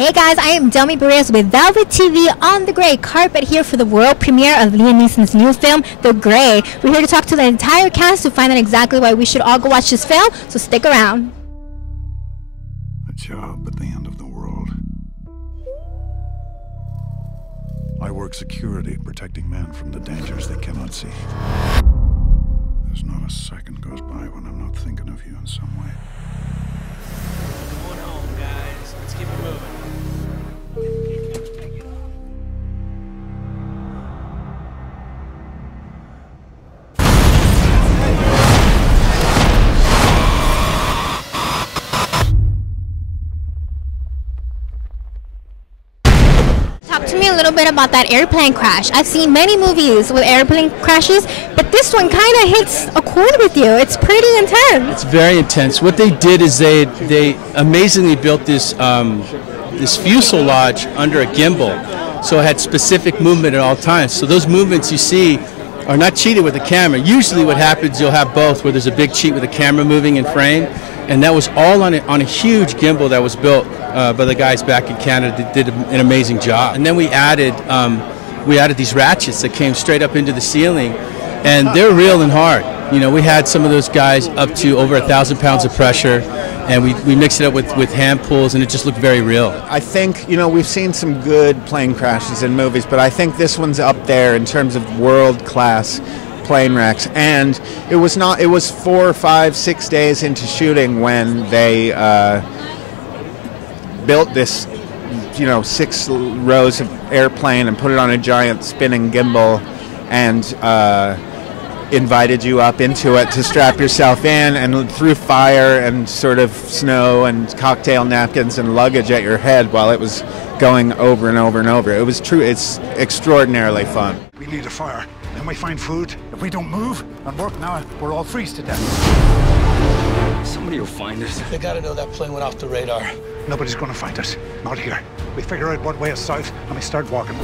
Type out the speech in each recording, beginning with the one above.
Hey guys, I am Dermot with Velvetv on the gray carpet here for the world premiere of Liam Neeson's new film, The Gray. We're here to talk to the entire cast to find out exactly why we should all go watch this film, so stick around. A job at the end of the world. I work security, protecting men from the dangers they cannot see. There's not a second goes by when I'm not thinking of you in some way. Going home, guys. Let's keep it moving. Talk to me a little bit about that airplane crash. I've seen many movies with airplane crashes, but this one kind of hits a chord with you. It's pretty intense. It's very intense. What they did is they amazingly built this this fuselage under a gimbal, so it had specific movement at all times. So those movements you see are not cheated with the camera. Usually what happens, you'll have both, where there's a big cheat with the camera moving in frame, and that was all on a huge gimbal that was built by the guys back in Canada that did an amazing job. And then we added these ratchets that came straight up into the ceiling, and they're real and hard. You know, we had some of those guys up to over 1,000 pounds of pressure, and we mixed it up with hand pulls, and it just looked very real. I think, you know, we've seen some good plane crashes in movies, but I think this one's up there in terms of world-class plane wrecks. And it was 4, 5, 6 days into shooting when they built this, you know, 6 rows of airplane and put it on a giant spinning gimbal and invited you up into it to strap yourself in, and threw fire and sort of snow and cocktail napkins and luggage at your head while it was going over and over and over. It was true. It's extraordinarily fun. We need a fire, then we find food. If we don't move and work now, we'll all freeze to death. Somebody will find us. They gotta know that plane went off the radar. Nobody's gonna find us. Not here. We figure out what way is south and we start walking.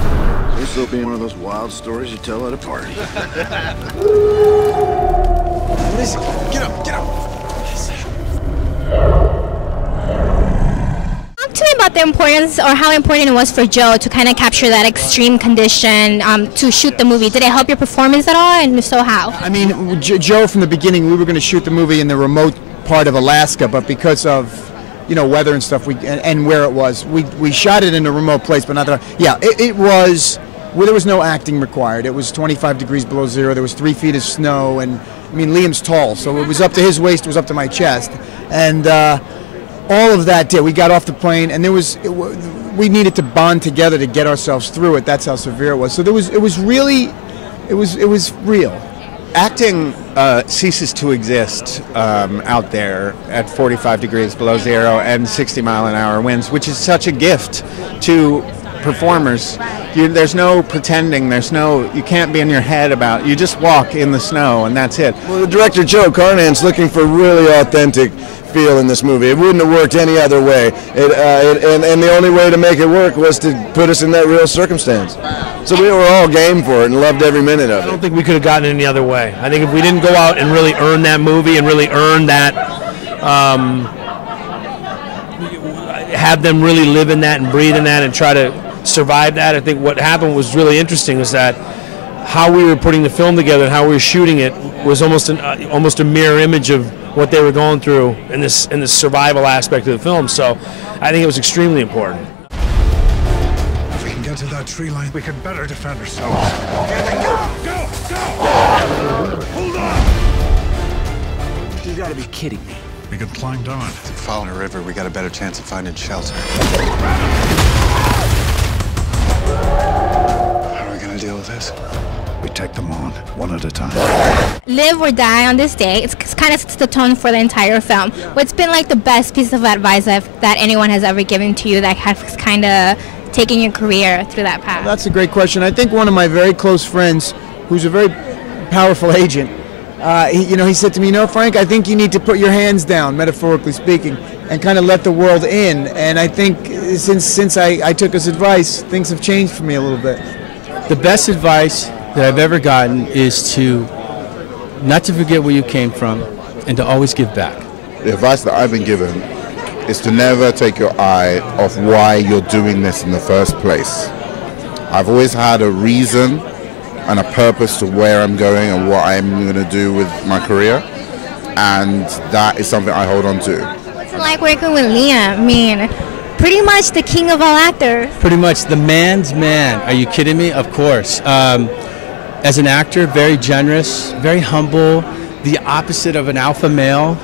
This will be one of those wild stories you tell at a party. Listen, get up, get up. Talk to me about the importance, or how important it was for Joe to kind of capture that extreme condition to shoot the movie. Did it help your performance at all, and if so, how? I mean, Joe, from the beginning, we were going to shoot the movie in the remote part of Alaska, but because of, you know, weather and stuff, and where it was, we shot it in a remote place, but not that. Yeah, it was. Well, there was no acting required. It was 25 degrees below zero. There was 3 feet of snow, and I mean, Liam's tall, so it was up to his waist. It was up to my chest, and all of that did. We got off the plane, and we needed to bond together to get ourselves through it. That's how severe it was. So it was real. Acting ceases to exist out there at 45 degrees below zero and 60-mile-an-hour winds, which is such a gift to performers. There's no pretending. You can't be in your head about. You just walk in the snow, and that's it. Well, the director, Joe Carnahan's looking for really authentic feel in this movie. It wouldn't have worked any other way. And the only way to make it work was to put us in that real circumstance. So we were all game for it and loved every minute of it. I don't think we could have gotten it any other way. I think if we didn't go out and really earn that movie and really earn that, have them really live in that and breathe in that and try to survive that. I think what happened was really interesting was that how we were putting the film together and how we were shooting it was almost a mirror image of what they were going through in this survival aspect of the film. So I think it was extremely important. If we can get to that tree line, we can better defend ourselves. Go! Hold on! You gotta be kidding me. We can climb down it. Following a river, we got a better chance of finding shelter. How are we gonna deal with this? We take them on, one at a time. Live or die on this day. It's kind of sets the tone for the entire film. What's been like the best piece of advice that anyone has ever given to you that has kind of taken your career through that path? Well, that's a great question. I think one of my very close friends, who's a very powerful agent, he said to me, Frank, I think you need to put your hands down, metaphorically speaking, and kind of let the world in. And I think since I took his advice, things have changed for me a little bit. The best advice that I've ever gotten is to not to forget where you came from and to always give back. The advice that I've been given is to never take your eye off why you're doing this in the first place. I've always had a reason and a purpose to where I'm going and what I'm going to do with my career, and that is something I hold on to. What's it like working with Liam? I mean, pretty much the king of all actors. Pretty much the man's man. Are you kidding me? Of course. As an actor, very generous, very humble, the opposite of an alpha male.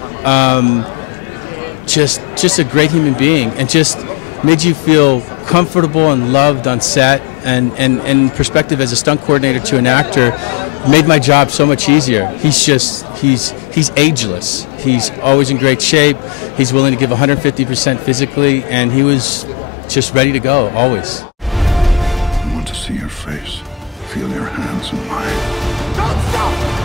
Just a great human being, and just made you feel comfortable and loved on set, and in perspective as a stunt coordinator to an actor, made my job so much easier. He's ageless. He's always in great shape. He's willing to give 150% physically, and he was just ready to go, always. I want to see your face, feel your hands in mine. Don't stop!